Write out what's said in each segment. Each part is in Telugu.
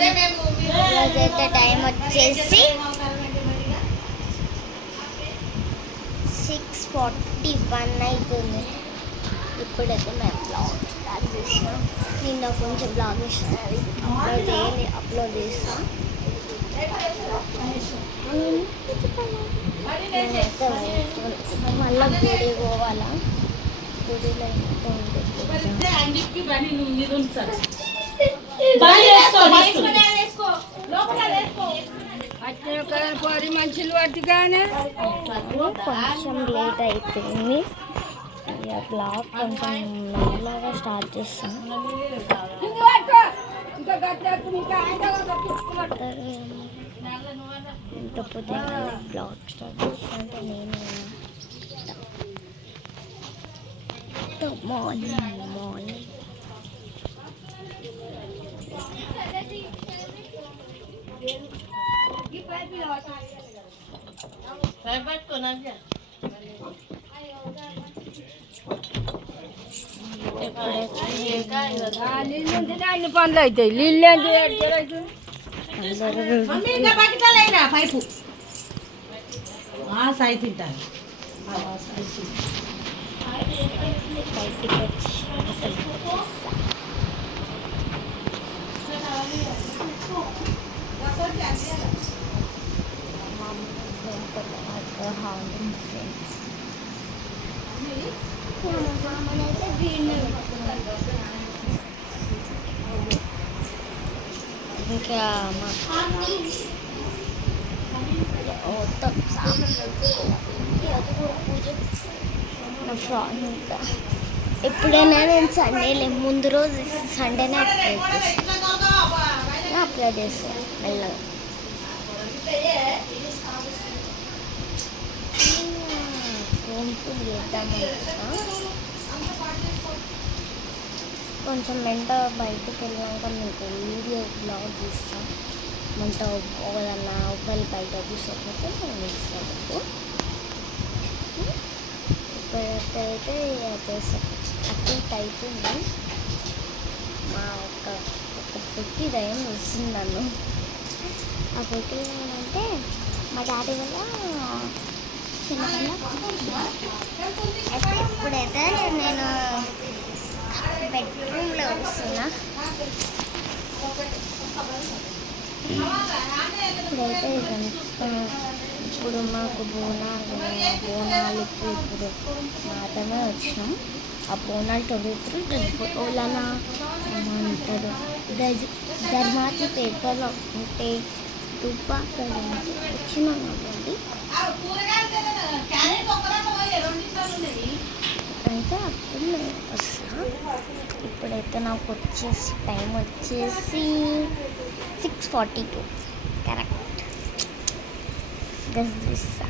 ఈరోజైతే టైం వచ్చేసి 6:41 అవుతుంది. ఇప్పుడైతే మేము బ్లాగ్ స్టార్ట్ చేసినాం. నిన్న కొంచెం బ్లాగ్ చేసిన అప్లోడ్ చేస్తా. మళ్ళీ గుడి పోవాలా, గుడిలో మనుషులు పట్టుగానే కొంచెం లేట్ అయిపోయింది. ఇక బ్లాగ్ కొంచెం మెల్లగా స్టార్ట్ చేస్తాం. ఇంత పొద్దుగానే బ్లాగ్ స్టార్ట్ చేస్తుంటే నేను మార్నింగ్ అన్ని పనులు అవుతాయి. నీళ్ళు పైపు సాయి తింటాను. బయటికి వచ్చి ఫ్రెండ్స్ అయితే గ్రీన్ ఇంకా మొత్తం పూజ ఇంకా ఎప్పుడైనా నేను సండేలే ముందు రోజు సండేనే అప్లోడ్ చేస్తాను మెల్లగా. వంపులు చేద్దామనుకుంటా. కొంచెం వెంట బయటకు వెళ్ళాక మీకు వీడియో బ్లాగ్ తీస్తాం. మంట ఒకదన్నా ఒకవేళ బయట కూర్చోకపోతే నేను ఇస్తాను. ఇప్పుడైతే చేస్తాం. అటెంట్ అవుతుంది. మా ఒక పెట్టి దయం వస్తుంది నన్ను. ఆ పెట్టి ఏమంటే మా డాడీ వల్ల అయితే ఇప్పుడైతే నేను బెడ్రూమ్లో వస్తున్నా. ఇప్పుడైతే ఇప్పుడు మాకు బోనాలకి ఇప్పుడు మాత్రమే వచ్చినాం. ఆ బోనాలు 23-24 ఓలానా ఏమంటారు ధర్మాజీ పేపర్లో ఉంటే తుపాకలు వచ్చినాం కాబట్టి అయితే అప్పుడు నేను వస్తా. ఇప్పుడైతే నాకు వచ్చేసి టైం వచ్చేసి 6:42 కరెక్ట్ గదిస్తా.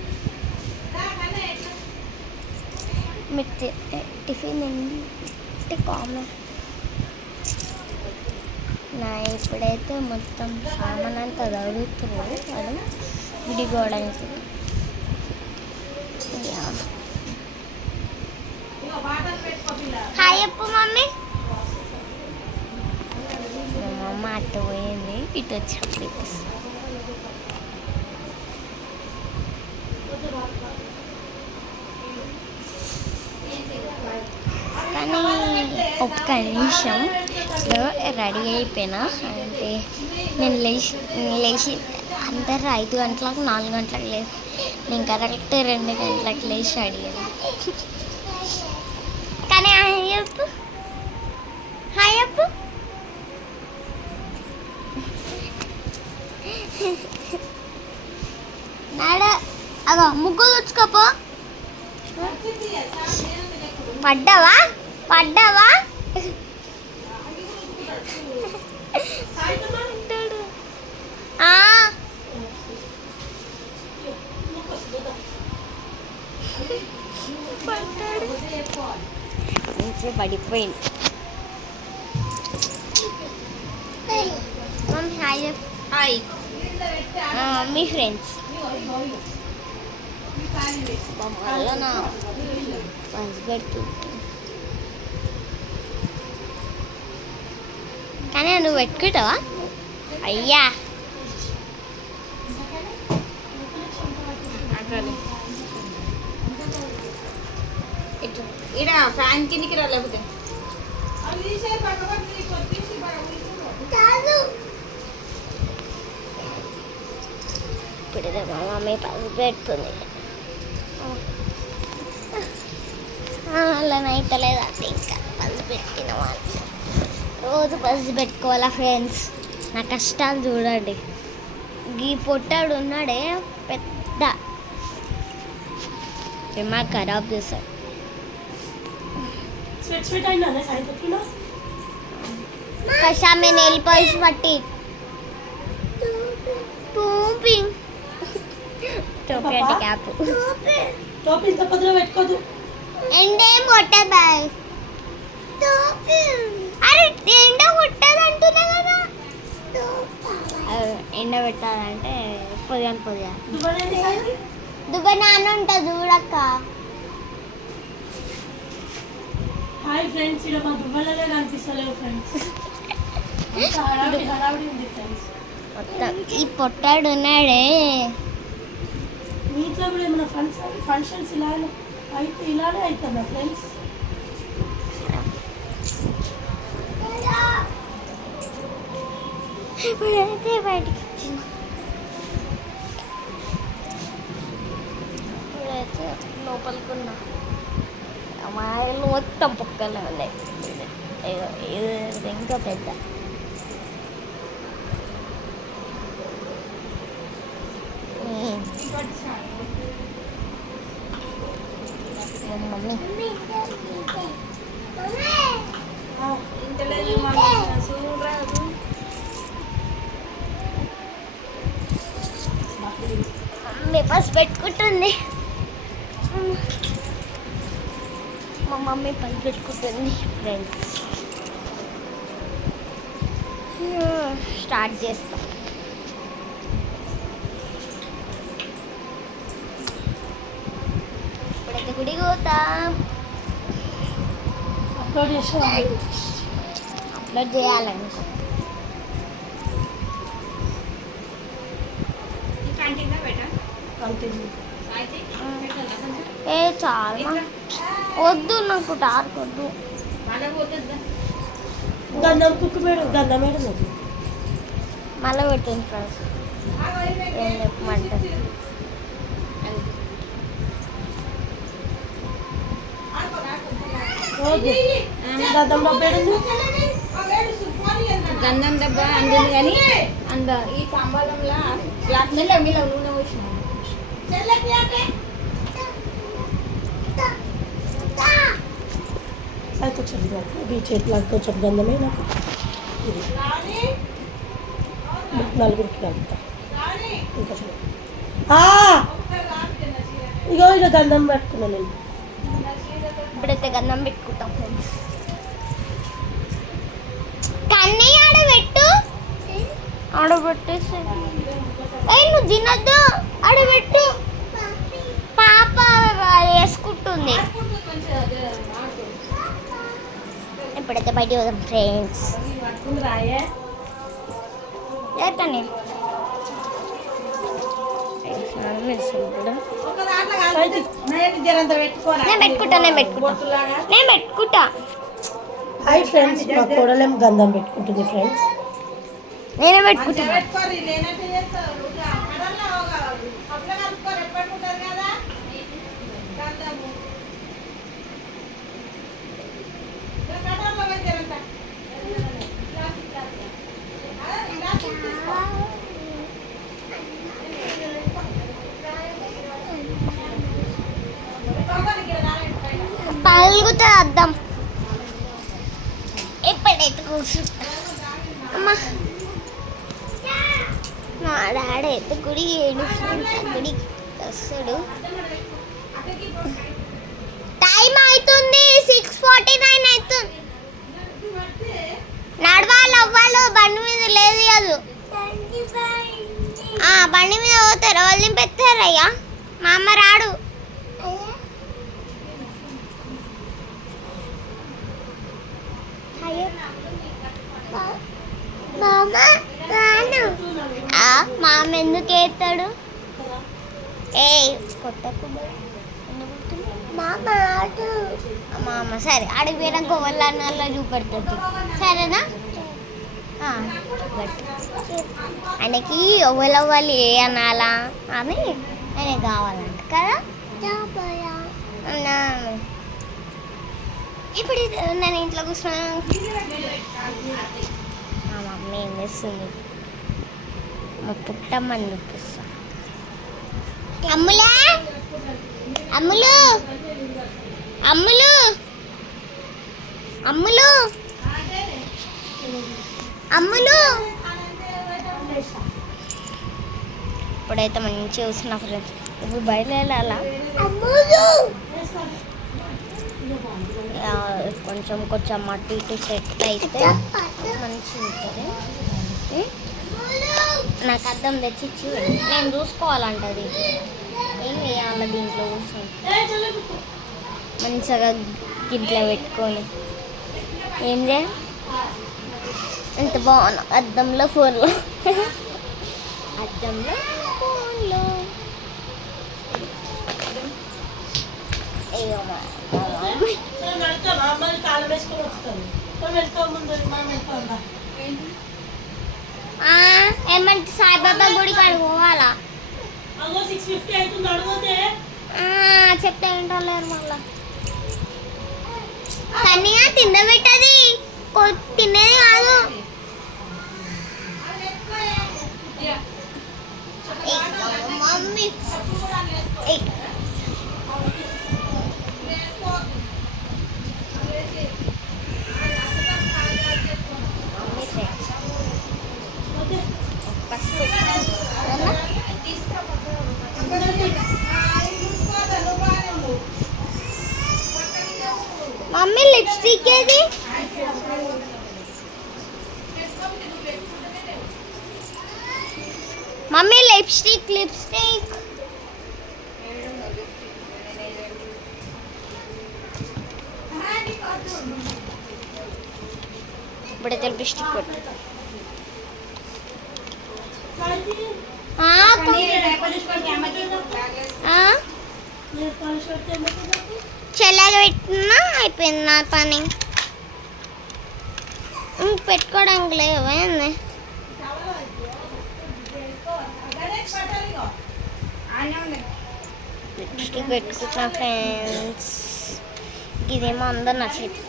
మీరు టిఫిన్ తింటే కామన్. నా ఇప్పుడైతే మొత్తం సామాన్ అంతా దొరుకుతుంది అది విడిగోవడానికి. హాయ్ చెప్పు మమ్మీ. మా మమ్మ అట్ట పోయింది, ఇటు వచ్చినప్పుడు కానీ ఒక్క నిమిషం రెడీ అయిపోయినా. అంటే నేను లేచి అందరు 5 గంటలకు 4 గంటలకు లేచి నేను కరెక్ట్ 2 గంటలకు లేచి అడిగాను. కానీ హాయ్ చెప్పు, హాయ్ చెప్పు. నాడా అగో ముగ్గు తెచ్చుకోపో. పడ్డావా పడ్డావా మంచిగా పడిపోయింది. Hi hi mummy friends. మళ్ళీ నా హస్బెండ్ కానీ నువ్వు పెట్టుకుంటావా? అయ్యా ఇక్కడ ఫ్యాన్ కిందికి రా లేకపోతే ఇప్పుడు మా మమ్మీ పసుపు పెడుతుంది. అలా అయితలేదు అంటే ఇంకా పసుపు పెట్టిన వాళ్ళు రోజు పసుపు పెట్టుకోవాలా ఫ్రెండ్స్. నా కష్టాలు చూడండి. ఈ పొట్టాడు ఉన్నాడే పెద్ద దిమాగ్ ఖరాబ్ చేశాడు. कशा में नेल पॉलिश पट्टी टोपी टोपी అంటే క్యాప్ టోపీ ఇంత పొద్దున పెట్టుకోదు. ఎండే మొట్టే బాయ్ టోపీ అరే ఎండ కొట్టదు అంటున్నా కదా. ఎండ పెట్టాలంటే పొద్దున దుబాయ్ నాన్న ఉంటుంది చూడక్క. హాయ్ ఫ్రెండ్స్, ఇక్కడ మా దువ్వలనే కనిపిస్తలేవు ఫ్రెండ్స్. హడావిడి ఉంది ఫ్రెండ్స్. మొత్తం ఈ పొట్టాడు ఉన్నాడే. మీతో కూడా ఏమైనా ఫంక్షన్స్ ఇలానే అవుతుందా ఫ్రెండ్స్? ఇప్పుడైతే బయటికి వచ్చిన ఇప్పుడైతే లోపలికున్నా. అమ్మాయిలు మొత్తం పొక్కలే ఉన్నాయి. ఇది ఇంకా పెద్ద మమ్మీ మమ్మీ పసుపు పెట్టుకుంటుంది. మా మమ్మీ పసుపు పెట్టుకుంటుంది ఫ్రెండ్స్. స్టార్ట్ చేస్తాం. ఇప్పుడైతే గుడికి పోతాం. Upload upload చేయాలనుకో. ఏ చాలా వద్దు, నాకు డార్క్ వద్దు. గంధం కుక్కు మేడం, గంధం మేడం మళ్ళీ పెట్టింది ఫ్రెండ్స్. ఏం చెప్పమంటారు. గంధం డబ్బేడు గంధం డబ్బా అందులో కానీ ఈ తాంబాలంలో బ్లాక్ నెల మీలో నూనె పోసిన అయితే చెప్పు ఈ చేతులతో చెప్పు. గంధమే నాకు ఇది నలుగురికి కలుపుతా. ఇంకా ఇగో ఇక గంధం పెట్టుకున్నాను నేను. ఇప్పుడైతే గంధం పెట్టుకుంటాం ఫ్రెండ్స్. కన్నీ ఆడబెట్టు, ఆడబెట్టేసి నువ్వు తినద్దు. ఆడబెట్టు, పాప వేసుకుంటుంది. ఇప్పుడైతే బయట పోదాం ఫ్రెండ్స్. లేటనే నేను పెట్టుకుంటా. హాయ్ ఫ్రెండ్స్, మా కోడలేం గంధం పెట్టుకుంటుంది ఫ్రెండ్స్. నేనే పెట్టుకుంటా. పలుగుతుంది అద్దం. ఎప్పుడైతే కూర్చుంటా అమ్మా. మా డాడీ అయితే గుడి ఏడు గుడికి వస్తాడు. టైం అవుతుంది, 6:49 అవుతుంది. నడవాలి అవ్వాలి, బండి మీద లేదు కాదు. బండి మీద పోతారు, వాళ్ళు నింపెత్తారయ్యా. మా అమ్మ రాడు. మామ మా అమ్మ ఎందుకు వేస్తాడు ఏ కొత్త మా అమ్మ సరే అడిగి పోయినాక వాళ్ళ చూపెడుతుంది సరేనా ఆయనకి ఎవరవ్వాలి ఏ అనాలా అని ఆయన కావాలంట కదా ఇప్పుడు నేను ఇంట్లో కూర్చున్నాను మా మమ్మీ ఏం చేస్తుంది మా పుట్టమ్మని చూపిస్తా అమ్ములా అమ్ములు అమ్ములు అమ్ములు అమ్ములు ఇప్పుడైతే మంచిగా చూస్తున్నా ఫ్రెండ్స్ ఇప్పుడు బయలుదేరాలా కొంచెం కొంచెం అటు ఇటు సెట్ అయితే మంచిగా ఉంటుంది నాకు అద్దం తెచ్చిచ్చి నేను చూసుకోవాలంటది ఏం వేయాలి దీంట్లో కూర్చొని మంచిగా గిట్లా పెట్టుకొని ఏం చేయాలి ఎంత బాగున్నా అద్దంలో ఫోన్లో అద్దంలో ఫోన్లో అయ్యో ఏమంటే సాయిబాబా గుడి కాడికి పోవాలా చెప్తే ఏంటలేరు మళ్ళా కానీ తిందబెట్టది తినేది కాదు మమ్మీ మమ్మీ లిప్స్టిక్ ఏది మమ్మీ లిప్స్టిక్ ఇప్పుడైతే లిప్స్టిక్ కొట్టు చల్లగా పెట్టినా అయిపోయింది నా పని పెట్టుకోవడానికి లేవే లిప్స్టిక్ పెట్టుకుంటున్నా ఫ్రెండ్స్ ఇదేమో అందరు నచ్చింది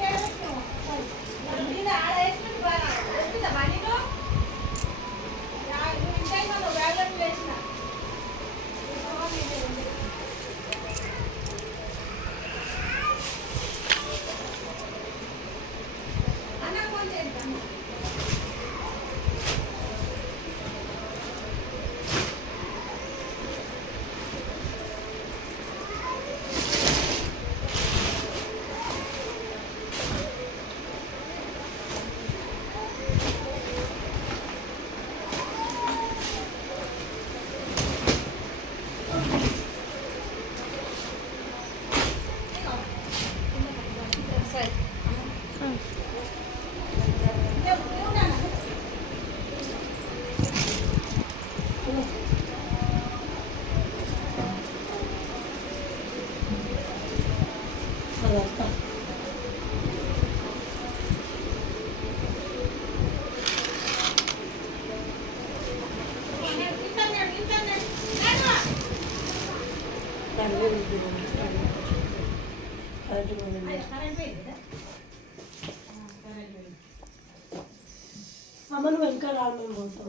అమ్మను వెనక రాను మేము పోతాం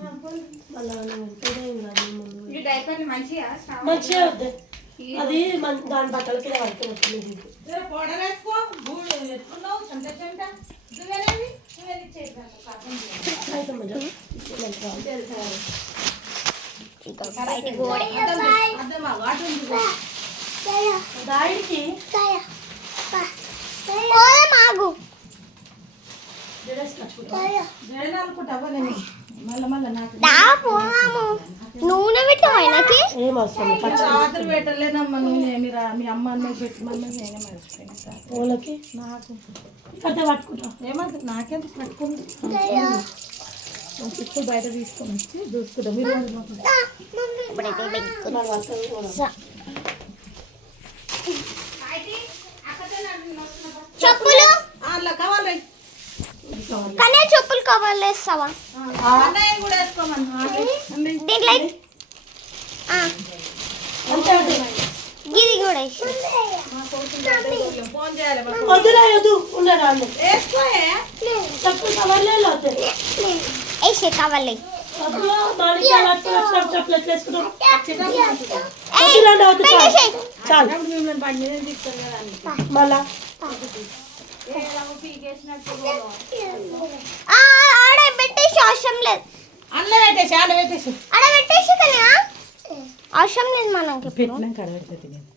మళ్ళీ మంచిగా వద్దే అది దాని బట్టలకి పడుతుంది దాడికి మాగు నూనె పెట్టు ఆయనకి రాత్రి పెట్టలేనమ్మా నూనె మీ అమ్మ పెట్టమన్నా నేనే మర్చిపోయినా వాళ్ళకి నాకు పట్టుకుంటా ఏమంటారు నాకెందుకు పట్టుకుంది ఇప్పుడు బయట తీసుకొని వచ్చి చూసుకుంటాం మీరు ఇప్పుడైతే పెట్టుకున్నాం చెప్పులు అలా కావాలి కానీ చెప్పులు కవర్ వేస్తావా అన్నయ్య కూడా వేసుకోమని దీంట్లో అంతే ఇది కూడా వేసి ఫోన్ చేయాలి వద్దురా వద్దు ఉండరా వేసుకోయే చెప్పులు కవర్లే అవుతాయి వేసే కవర్లే అప్పుడు మామిడికాయలు అట్లా చెప్పులు ఎట్లా వేసుకున్నాం ఏయ్, వద్దురా వద్దు పెట్టేసేయ్. చాలు మిమ్మల్ని బండి మీద తీస్తాను కదా అని మళ్ళా ఆడ పెట్టేసి అవసరం లేదు అన్న పెట్టేసి ఆడ పెట్టేసి ఆడ పెట్టేసి కానీ అవసరం లేదు మనకి ఇప్పుడు. పెట్టినాక ఆడ పెడితే నేను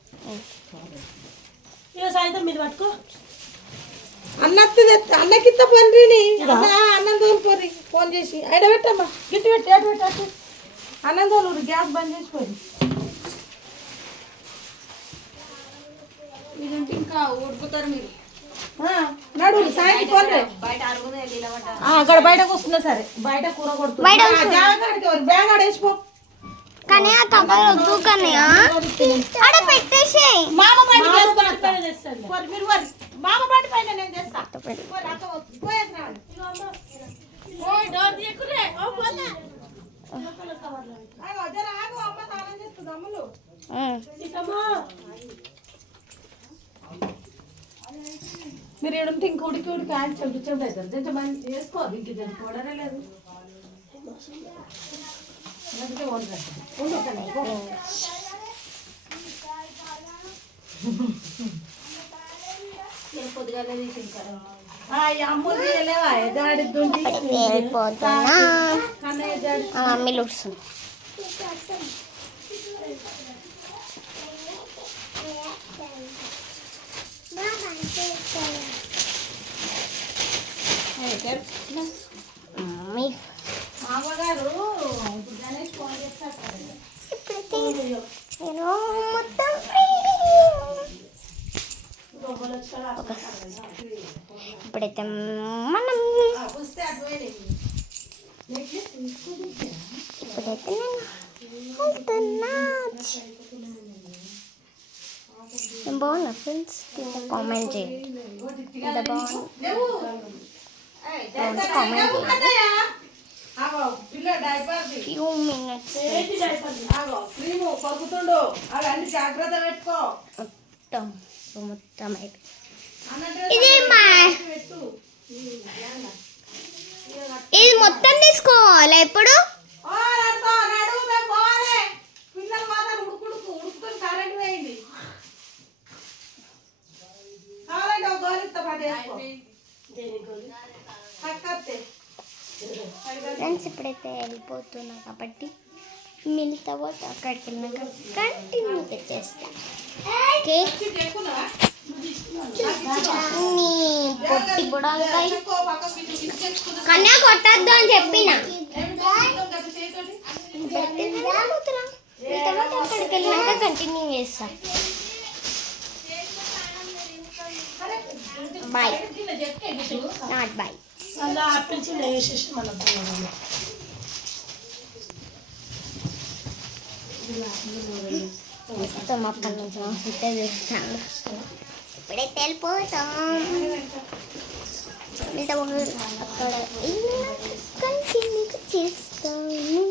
ఇక సాయంత్రం మీరు పట్టుకో అన్నకిత్త పండ్రిని అన్నం తోలుకోరి ఫోన్ చేసి ఆడ పెట్టమ్మా గిట్టి పెట్టి ఆడ పెట్టు అన్నం తోలు గ్యాస్ బంద్ చేసిపోయి ఇదంటే ఇంకా ఉడుకుతారు మీరు నడు సాయంత్రం పోలే బయట అరుగుదే నిలబడ్డ అక్కడ బయటకు వస్తున్నా సరే బయట కూర కొడుతుంది బయట బ్యాగ్ ఆడ వేసిపో కానీ ఆ కవర్ వద్దు కానీ ఆడ పెట్టేసి మామ బండి మామ వేసుకొని పక్కనే తెస్తాను. వస్తారు మీరు వరి మామ బండి పైన నేను చేస్తా పోయి అక్క పోయేసి రావాలి డోర్ తీయకురే ఓ పోలే ఆగో జర ఆగు అమ్మ స్నానం చేస్తుంది అమ్ములు సీతమ్మా మీరు ఏడుంటే ఇంక ఉడికి ఉడికి ఆయన చెంపు చెంపు అవుతారు కొంచెం మంది వేసుకో ఇంక దాన్ని చూడరే లేదు అందుకే వండు నేను పొద్దుగానే తీసిన కదా అమ్ములు చేయలేవా జాడిద్దుండి వెళ్ళిపోతున్నా కన్నయ్య జాడి ఆ మమ్మీలు వస్తుంది మమ్మీ మామగారు ఇప్పుడు గణేష్ ఫోన్ చేస్తారు ఇప్పుడైతే నేను మొత్తం ఫ్రీ. ఇప్పుడైతే మనం వస్తే అటు ఇప్పుడైతే నేను వెళ్తున్నా. నేను బాగున్నా ఫ్రెండ్స్ కింద కామెంట్ చేయండి ఎంత బాగుంది కామెంట్ చేయండి పిల్ల డైపర్ది ఫ్యూ మినిట్స్ ఆగో క్రీము పరుగుతుండు అవి అన్ని జాగ్రత్త పెట్టుకో మొత్తం మొత్తం అయిపోయింది. అన్నట్టు ఇది మా పెట్టు ఇది మొత్తం తీసుకోవాలి ఇప్పుడు ఓ నడుసో నడు మేము పోవాలి పిల్లలు మాత్రం ఉడుకుని కరెంట్ పోయింది కావాలంటే ఒక గోలితో పాటు వేసుకో కక్కత్తే ఫ్రెండ్స్ ఇప్పుడైతే వెళ్ళిపోతున్నా కాబట్టి మిగతా వాటి అక్కడికి వెళ్ళినాక కంటిన్యూ చేస్తా. ఓకే నీ పొట్టి బుడంకాయ కన్యా కొట్టద్దు అని చెప్పిన అక్కడికి వెళ్ళినాక కంటిన్యూ చేస్తా. Bye not bye. అలా ఆపిల్ చిన్న వేసేసి మళ్ళీ మొత్తం అక్కడి నుంచి వస్తే చేస్తాను. ఇప్పుడైతే వెళ్ళిపోతాం. అక్కడ కంటిన్యూ చేస్తాను.